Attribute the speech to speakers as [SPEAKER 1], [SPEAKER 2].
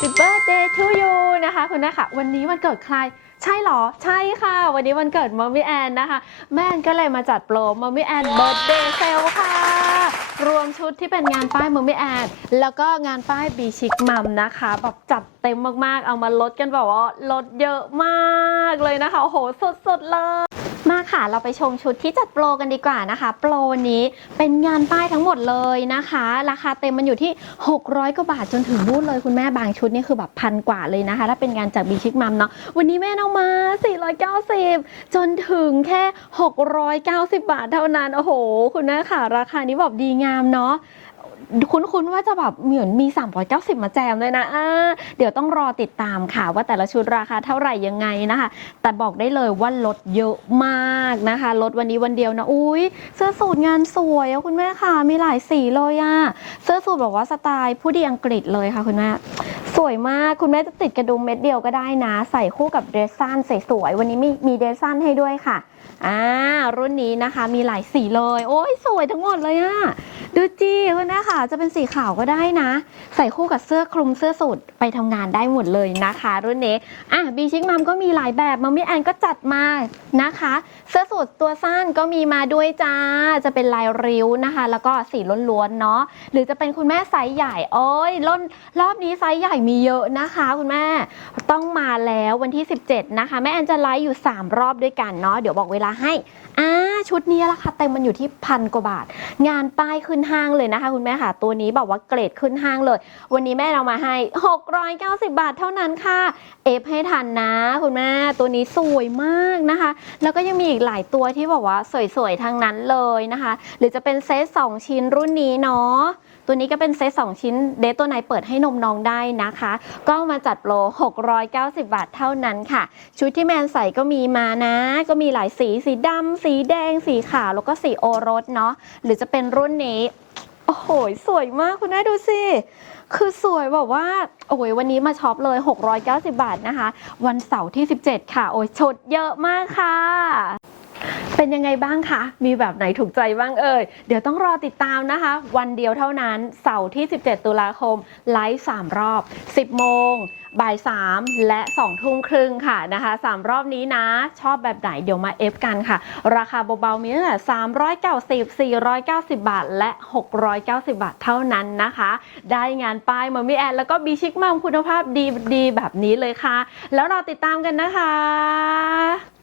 [SPEAKER 1] Happy birthday to you นะคะคุณแม่ค่ะ วันนี้วันเกิดใคร ใช่เหรอ ใช่ค่ะ วันนี้วันเกิดมอมมี่แอนนะคะ แม่แอนก็เลยมาจัดโปรมอมมี่แอนเบิร์ดเดย์เซลค่ะ รวมชุดที่เป็นงานป้ายมอมมี่แอนแล้วก็งานป้ายบีชิกมัมนะคะแบบจัดเต็มมากๆ เอามาลดกันแบบว่าลดเยอะมากเลยนะคะ โอ้โหสดๆเลย ค่ะ เราไปชมชุดที่จัดโปรกันดีกว่านะคะ โปรนี้เป็นงานป้ายทั้งหมดเลยนะคะ ราคาเต็มมันอยู่ที่ 600 กว่าบาทจนถึงนู่นเลยคุณแม่บางชุดนี่คือแบบพันกว่าเลยนะคะ ถ้าเป็นงานจากบีชิกมัมเนาะวันนี้แม่เอามา 490 จนถึงแค่ 690 บาทเท่านั้น โอ้โห คุณแม่ค่ะ ราคานี้แบบดีงามเนาะ คุ้นๆว่าจะแบบเหมือนมี 390 มาแจมเลยนะอ่าเดี๋ยวต้องรอติดตามค่ะ ว่าแต่ละชุดราคาเท่าไหร่ยังไงนะคะ แต่บอกได้เลยว่าลดเยอะมากนะคะ ลดวันนี้วันเดียวนะ อุ้ยเสื้อสูทงานสวยอะคุณแม่ค่ะ มีหลายสีเลยอะเสื้อสูทบอกว่าสไตล์ผู้ดีอังกฤษเลยค่ะคุณแม่ สวยมากคุณแม่จะติดกระดุมเม็ดเดียวก็ได้นะ ใส่คู่กับเดรสซันสวยๆวันนี้มีมีเดรสซันให้ด้วยค่ะอ่ารุ่นนี้นะคะมีหลายสีเลย โอ้ยสวยทั้งหมดเลยอะดูจีคุณแม่ค่ะ จะเป็นสีขาวก็ได้นะ ใส่คู่กับเสื้อคลุมเสื้อสูทไปทำงานได้หมดเลยนะคะ รุ่นนี้อะบีชิกมัมก็มีหลายแบบมัมมี่แอนก็จัดมานะคะ เสื้อสูทตัวสั้นก็มีมาด้วยจ้าจะเป็นลายริ้วนะคะ แล้วก็สีล้วนๆเนาะหรือจะเป็นคุณแม่ไซส์ใหญ่โอ้ยร่นรอบนี้ไซส์ใหญ่มีเยอะนะคะคุณแม่ต้องมาแล้ววันที่ 17 นะคะ แม่แอนจะไลฟ์อยู่ 3 รอบด้วยกันเนาะเดี๋ยวบอกเวลาให้อ่าชุดนี้ราคาเต็มมันอยู่ที่พันกว่าบาท งานป้ายขึ้นห้างเลยนะคะ คุณแม่ค่ะ ตัวนี้แบบว่าเกรดขึ้นห้างเลย วันนี้แม่เอามาให้ 690 บาทเท่านั้นค่ะเอฟให้ทันนะคุณแม่ตัวนี้สวยมากนะคะ แล้วก็ยังมีอีกหลายตัวที่บอกว่าสวยๆทั้งนั้นเลยนะคะ หรือจะเป็นเซต2ชิ้นรุ่นนี้เนาะ ตัวนี้ก็เป็นเซต2ชิ้นเดทตัวไหนเปิดให้นมน้องได้นะคะ ก็มาจัดโปร 690 บาทเท่านั้นค่ะ ชุดที่แมนใส่ก็มีมานะ ก็มีหลายสีสีดำสีแดง สีขาวแล้วก็สีโอรสเนาะหรือจะเป็นรุ่นนี้โอ้โห สวยมากคุณแม่ดูสิ คือสวยแบบว่า โอ้ยวันนี้มาช็อปเลย 690 บาทนะคะ วันเสาร์ที่ 17 ค่ะ โอ้ยชดเยอะมากค่ะ เป็นยังไงบ้างคะ มีแบบไหนถูกใจบ้างเอ่ย เดี๋ยวต้องรอติดตามนะคะ วันเดียวเท่านั้น เสาร์ที่ 17 ตุลาคม ไลฟ์3รอบ 10 โมง บ่าย 3 และ 2 ทุ่มครึ่งค่ะนะคะ 3 รอบนี้นะ ชอบแบบไหนเดี๋ยวมาเอฟกันค่ะ ราคาเบาๆ มีตั้งแต่390 490 บาท และ 690 บาทเท่านั้นนะคะ ได้งานป้ายมามีแอนแล้วก็บีชิกมัมคุณภาพดีๆ แบบนี้เลยค่ะ แล้วเราติดตามกันนะคะ